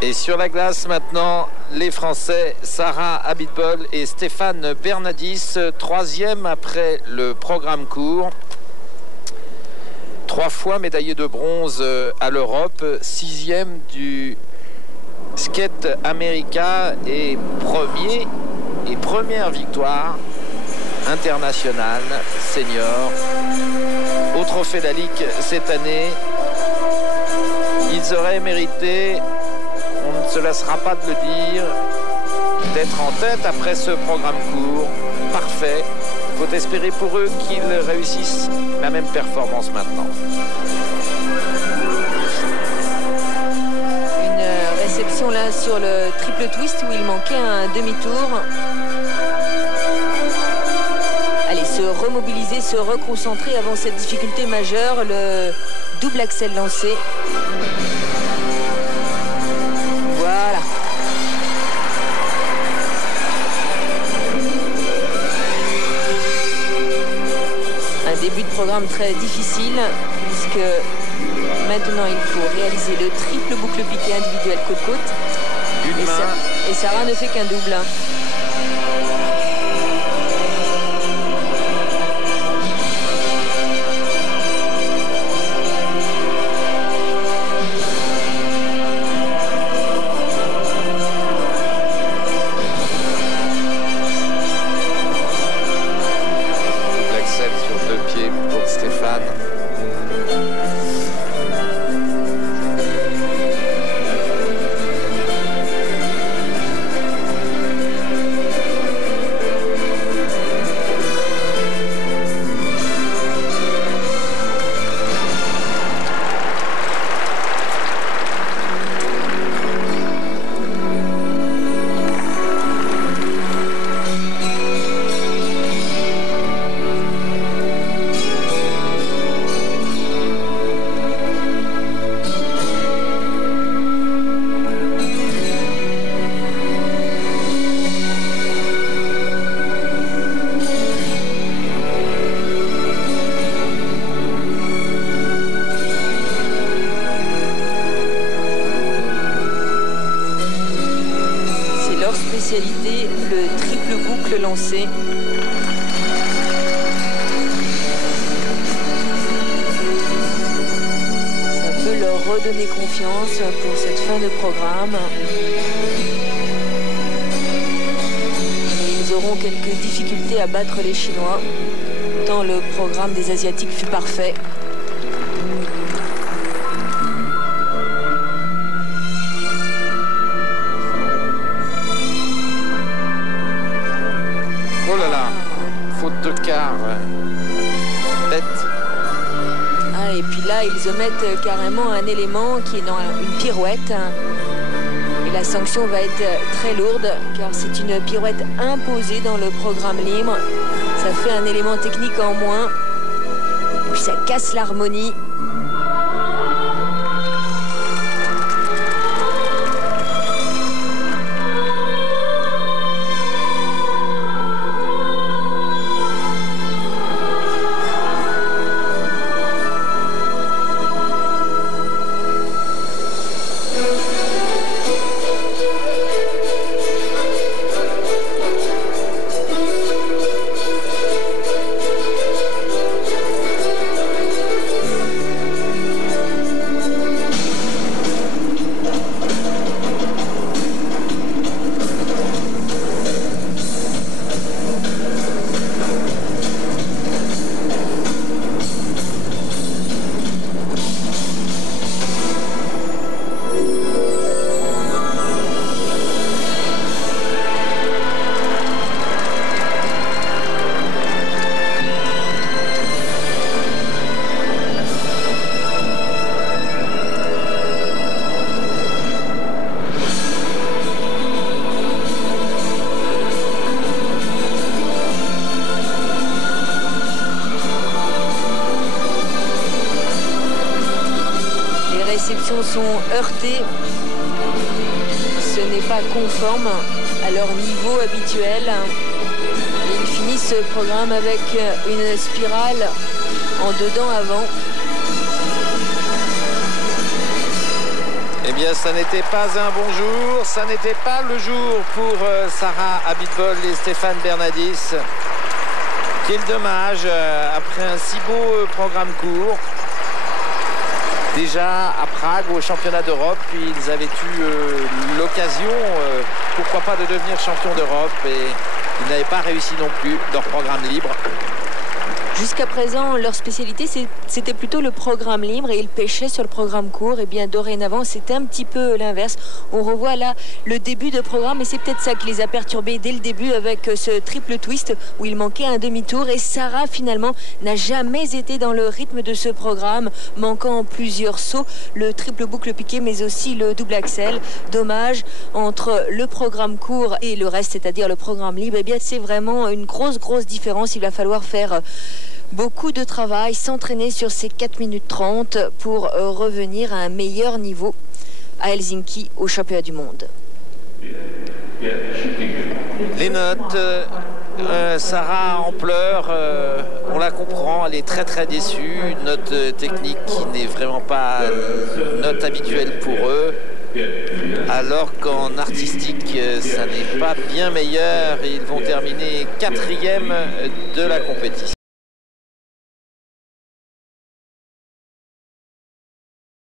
Et sur la glace maintenant, les Français Sarah Abitbol et Stéphane Bernadis, troisième après le programme court. 3 fois médaillé de bronze à l'Europe, 6e du skate américain et première victoire internationale senior au Trophée Lalique cette année. Ils auraient mérité, on ne se lassera pas de le dire, d'être en tête après ce programme court. Parfait. Il faut espérer pour eux qu'ils réussissent la même performance maintenant. Une réception là sur le triple twist où il manquait un demi-tour. Allez, se remobiliser, se reconcentrer avant cette difficulté majeure, le double axel lancé. Voilà. Un début de programme très difficile puisque maintenant il faut réaliser le triple boucle piqué individuel côte-côte. Et Sarah ne fait qu'un double. Le triple boucle lancé. Ça peut leur redonner confiance pour cette fin de programme. Et ils auront quelques difficultés à battre les Chinois, tant le programme des Asiatiques fut parfait. Oh là là, faute de quart, tête. Ah, et puis là, ils omettent carrément un élément qui est dans une pirouette. Et la sanction va être très lourde, car c'est une pirouette imposée dans le programme libre. Ça fait un élément technique en moins. Et puis ça casse l'harmonie. Sont heurtés. Ce n'est pas conforme à leur niveau habituel. Ils finissent ce programme avec une spirale en dedans avant. Eh bien, ça n'était pas un bon jour, ça n'était pas le jour pour Sarah Abitbol et Stéphane Bernardis. Quel dommage, après un si beau programme court. Déjà à Prague, au championnat d'Europe, ils avaient eu l'occasion, pourquoi pas, de devenir champion d'Europe, et ils n'avaient pas réussi non plus leur programme libre. Jusqu'à présent, leur spécialité, c'était plutôt le programme libre et ils pêchaient sur le programme court. Et bien dorénavant, c'était un petit peu l'inverse. On revoit là le début de programme et c'est peut-être ça qui les a perturbés dès le début avec ce triple twist où il manquait un demi-tour. Et Sarah, finalement, n'a jamais été dans le rythme de ce programme, manquant plusieurs sauts, le triple boucle piqué, mais aussi le double axel. Dommage, entre le programme court et le reste, c'est-à-dire le programme libre, eh bien c'est vraiment une grosse différence. Il va falloir faire beaucoup de travail, s'entraîner sur ces 4 minutes 30 pour revenir à un meilleur niveau à Helsinki au championnat du monde. Les notes, Sarah en pleurs, on la comprend, elle est très déçue. Une note technique qui n'est vraiment pas une note habituelle pour eux. Alors qu'en artistique, ça n'est pas bien meilleur. Ils vont terminer 4e de la compétition.